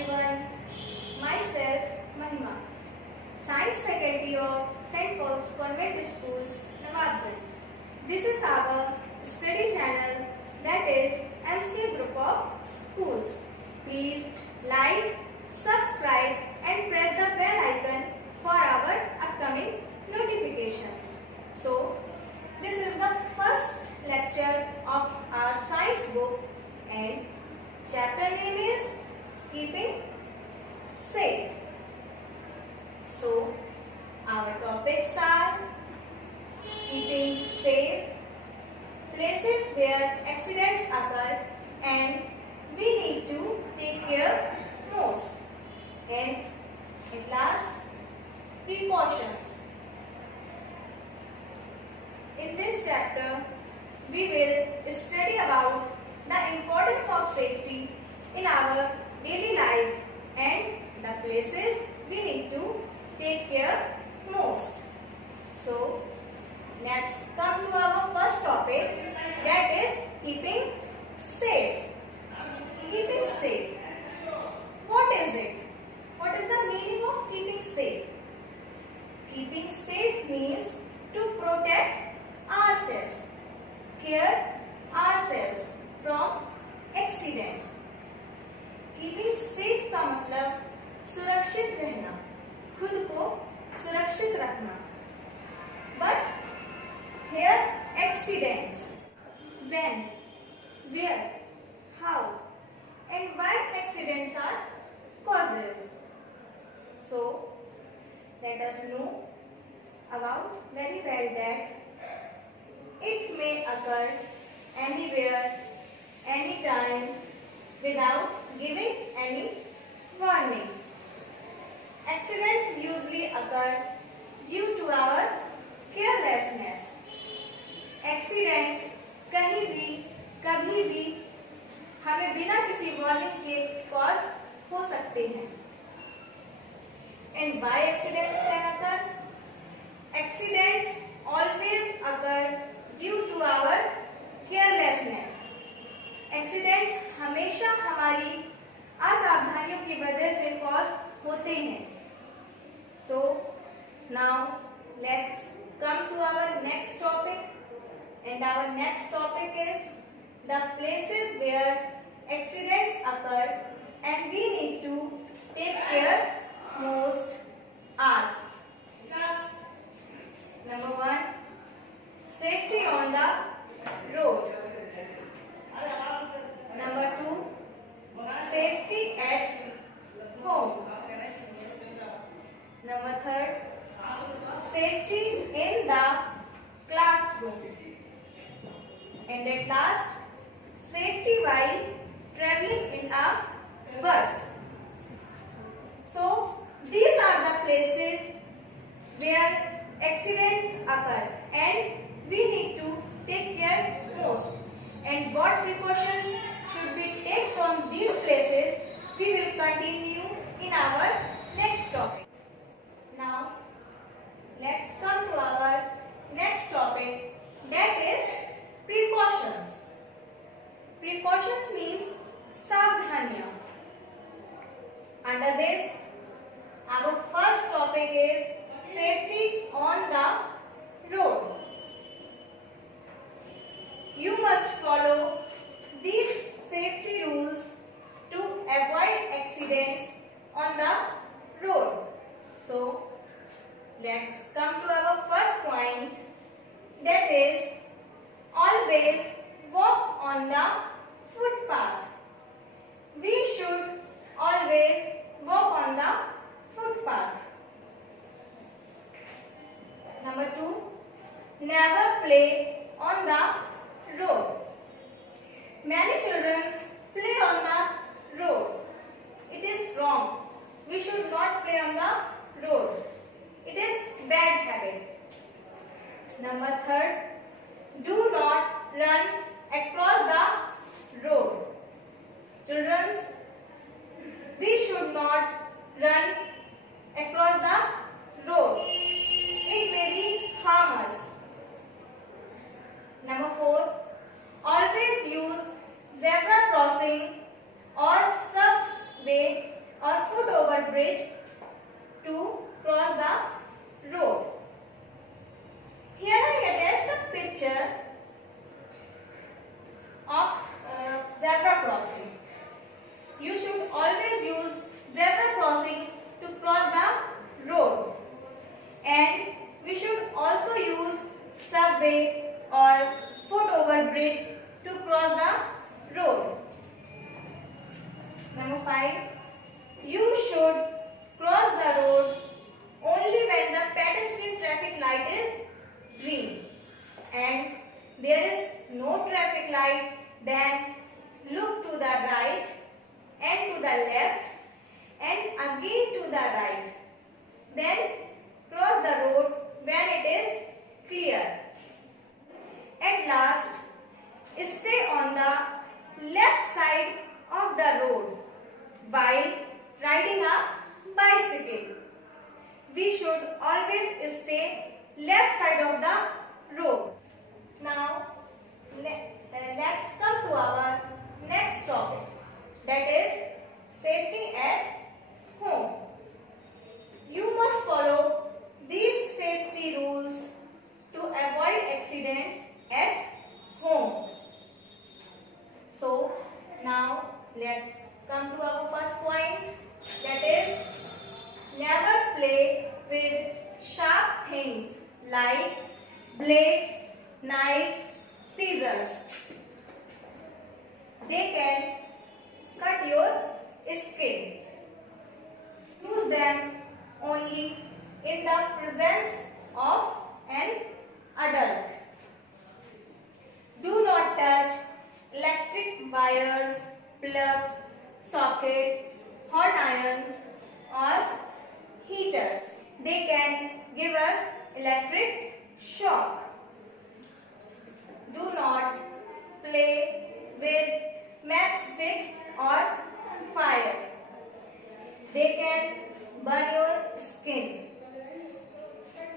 everyone. Myself, Mahima, Science Faculty of St. Paul's Convent School, Nawabganj. This is our study channel, that is MCA Group of Schools. Please like, subscribe and press the bell icon for our upcoming notifications. So, this is the first lecture of our science book and chapter name is Keeping Safe. So, our topics are keeping safe, places where accidents occur and we need to take care most, and at last, precautions. In this chapter, we will study about the importance of safety in our daily life and the places we need to take care most. So, let's come to our first topic, that is keeping safe. Keeping safe. What is it? What is the meaning of keeping safe? Keeping safe means to protect ourselves, care ourselves from accidents. Keeping safe का मतलब सुरक्षित रहना, खुद को सुरक्षित रखना. But here accidents, when, where, how and why accidents are causes. So let us know about very well that it may occur anywhere, anytime, without giving any warning. Accidents usually occur due to our carelessness. Accidents कहीं भी, कभी भी हमें बिना किसी warning के cause हो सकते हैं. And why accidents can occur? Accidents always occur due to our carelessness. Accidents हमेशा हमारी असावधानियों की वजह से कॉज होते हैं. So now let's come to our next topic, and our next topic is the places where accidents occur and we need to take care most are. Number 1, safety on the road. Number 2, safety at home. Number 3, safety in the classroom. And at last, safety while traveling in a bus. So, these are the places where accidents occur and we need to take care most. And what precautions should we take from these places, we will continue in our next topic. Now, let's come to our next topic, that is precautions. Precautions means सावधानियां. Under this, our first topic is safety on the road. You must follow these safety rules to avoid accidents on the road. So, let's come to our first point, that is always walk on the footpath. We should always walk on the footpath. Number 2, never play on the road. Many children play on the road. It is wrong. We should not play on the road. It is bad habit. Number 3, do not run across the road. Children, we should not run across the road. It may be harm us. Number 4, always use zebra crossing or subway bridge to cross the road. Here I attached a picture of zebra crossing. You should always use zebra crossing to cross the road, and we should also use subway or foot-over bridge to cross the road. Number 5. You should cross the road only when the pedestrian traffic light is green and there is no traffic light. Then look to the right and to the left and again to the right. Then cross the road when it is clear. At last, stay on the left side of the road while riding a bicycle. We should always stay left side of the road. Now, let's come to our next topic, that is safety at home. You must follow these safety rules to avoid accidents at home. So, now let's come to our first point, that is never play with sharp things like blades, knives, scissors. They can cut your skin. Use them only in the presence of an adult. Do not touch electric wires, plugs, sockets, hot irons or heaters. They can give us electric shock. Do not play with matchsticks or fire. They can burn your skin.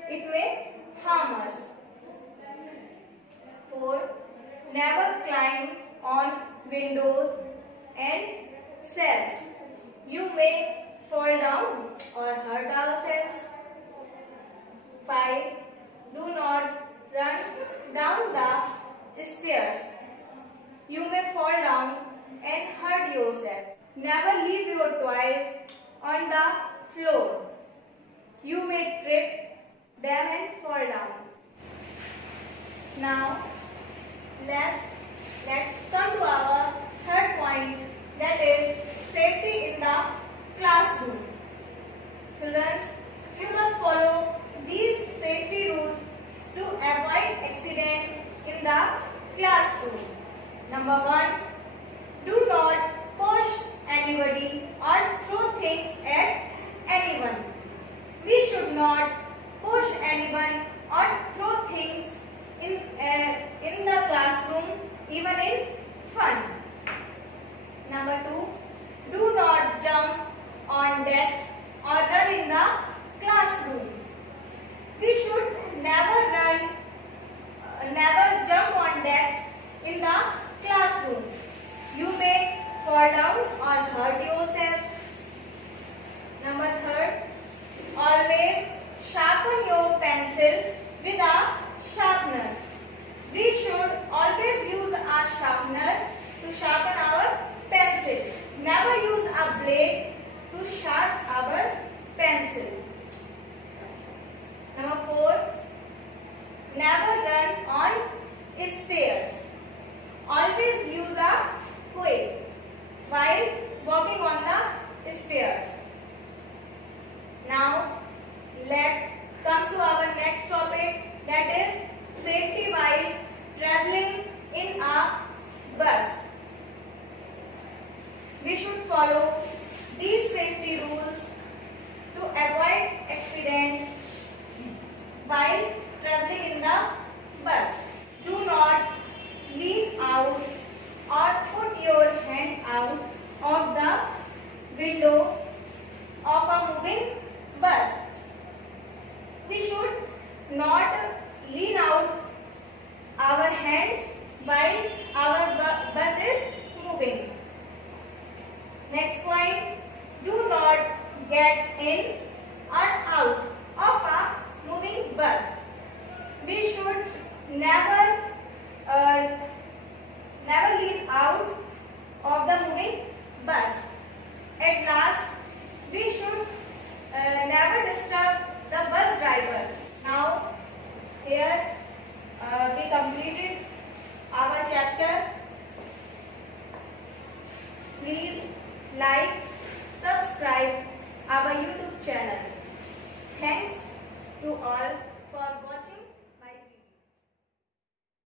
It may harm us. 4. Never climb on windows and shelves. You may fall down or hurt ourselves. 5. Do not run down the stairs. You may fall down and hurt yourself. Never leave your toys on the floor. You may trip them and fall down. Now, let's come to our third point, that is safety in the classroom. Children, you must follow these safety rules to avoid accidents in the classroom. Number 1. Do not push anybody or throw things at anyone. We should not push anyone or throw things in the classroom, even in fun. Number 2. Do not jump on desks or run in the classroom. We should never jump on desks in the classroom. You may fall down or hurt yourself. Number 3. Always sharpen your pencil with a sharpener. We should always use a sharpener to sharpen our pencil. Never use a blade to sharpen our pencil. Number 4. Never run on stairs. Always use a quill while walking on the stairs. Now, let's come to our next topic, that is safety while traveling in a bus. We should follow these safety rules to avoid accidents while traveling in the bus. Do not lean out or put your hand out of the window of a moving bus. We should not lean out our hands while our bus is moving. Next point, do not get in or out of a moving bus. We should never leave out of the moving bus. At last, we should never disturb the bus driver. Now, here we completed our chapter. Please like, subscribe our YouTube channel. Thanks to all for watching.